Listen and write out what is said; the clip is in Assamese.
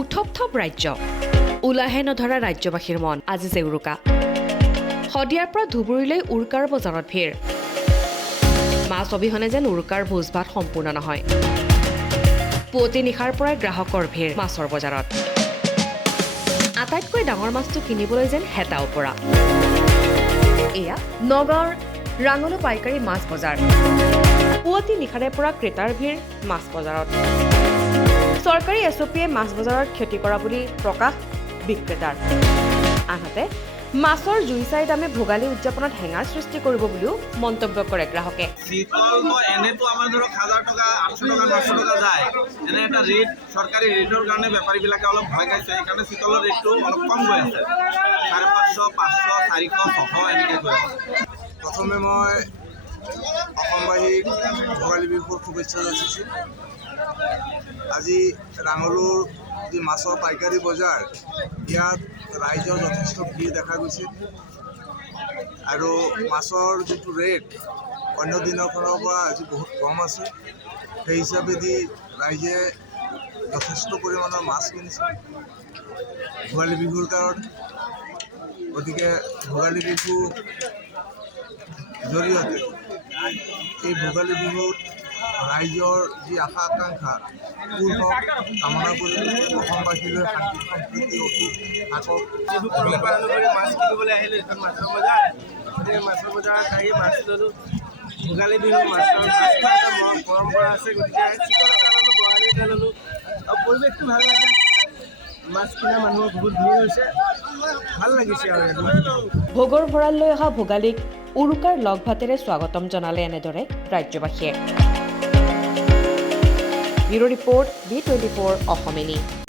উথপ-থপ ৰাজ্য ওলাহে নধৰা ৰাজ্যবাসীৰ মন আজি যে উৰুকা শদিয়াৰ পৰা ধুবুৰীলৈ উৰুকাৰ বজাৰত ভিৰ মাছ অবিহনে যেন উৰুকাৰ ভোজ ভাত সম্পূৰ্ণ নহয় পুৱতি নিশাৰ পৰাই গ্ৰাহকৰ ভিৰ মাছৰ বজাৰত আটাইতকৈ ডাঙৰ মাছটো কিনিবলৈ যেন হেতা ওপৰা এয়া নগাঁৱৰ ৰাঙলু পাইকাৰী মাছ বজাৰ পুৱতি নিশাৰে পৰা ক্ৰেতাৰ ভিৰ মাছ বজাৰত চৰকাৰী এছঅ'পিয়ে মাছ বজাৰত ক্ষতি কৰা বুলি প্ৰকাশ বিক্ৰেতাৰ আনহাতে মাছৰ জুই চাই দামে ভোগালী উদযাপনত হেঙাৰ সৃষ্টি কৰিব বুলিও মন্তব্য কৰে গ্ৰাহকে এনেতো আমাৰ ধৰক 1000 টকা 800 টকা 900 টকা যায় এনে এটা ৰেট চৰকাৰী ৰেটৰ কাৰণে বেপাৰীবিলাকে অলপ ভয় খাইছে সেইকাৰণে চিতলৰ ৰেটটো অলপ কম গৈ আছে 550 500 400 600 এনেকৈ গৈ আছে প্ৰথমে মই অসমবাসীক ভোগালী বিহুৰ শুভেচ্ছা যাচিছোঁ আজি ৰাঙলুৰ যি মাছৰ পাইকাৰী বজাৰ ইয়াত ৰাইজৰ যথেষ্ট ভিৰ দেখা গৈছে আৰু মাছৰ যিটো ৰেট অন্য দিনখনৰ পৰা আজি বহুত কম আছে সেই হিচাপেদি ৰাইজে যথেষ্ট পৰিমাণৰ মাছ কিনিছে ভোগালী বিহুৰ কাৰণে গতিকে ভোগালী বিহু জৰিয়তে এই ভোগালী বিহুত ৰাইজৰ যি আশা আকাংক্ষা পূৰ হওক কামনা কৰি অসমবাসীলৈ শান্তি সম্প্ৰীতি অটুট থাকক বিহু পালন কৰি মাছ কিনিবলৈ আহিলোঁ এখন মাছৰ বজাৰ গতিকে মাছৰ বজাৰত আহি মাছ ল'লোঁ ভোগালী বিহু মাছৰ পৰম্পৰা আছে গতিকে চিকল এটা ল'লোঁ বৰালি এটা ল'লোঁ আৰু পৰিৱেশটো ভাল লাগে মাছ কিনা মানুহৰ বহুত ভিৰ হৈছে ভাল লাগিছে আৰু ভোগৰ ভঁৰাল লৈ অহা ভোগালীক উৰুকাৰ লগ ভাতেৰে স্বাগতম জনালে এনেদৰে ৰাজ্যবাসীয়ে ব্যুৰ' ৰিপৰ্ট B24 অসমীয়া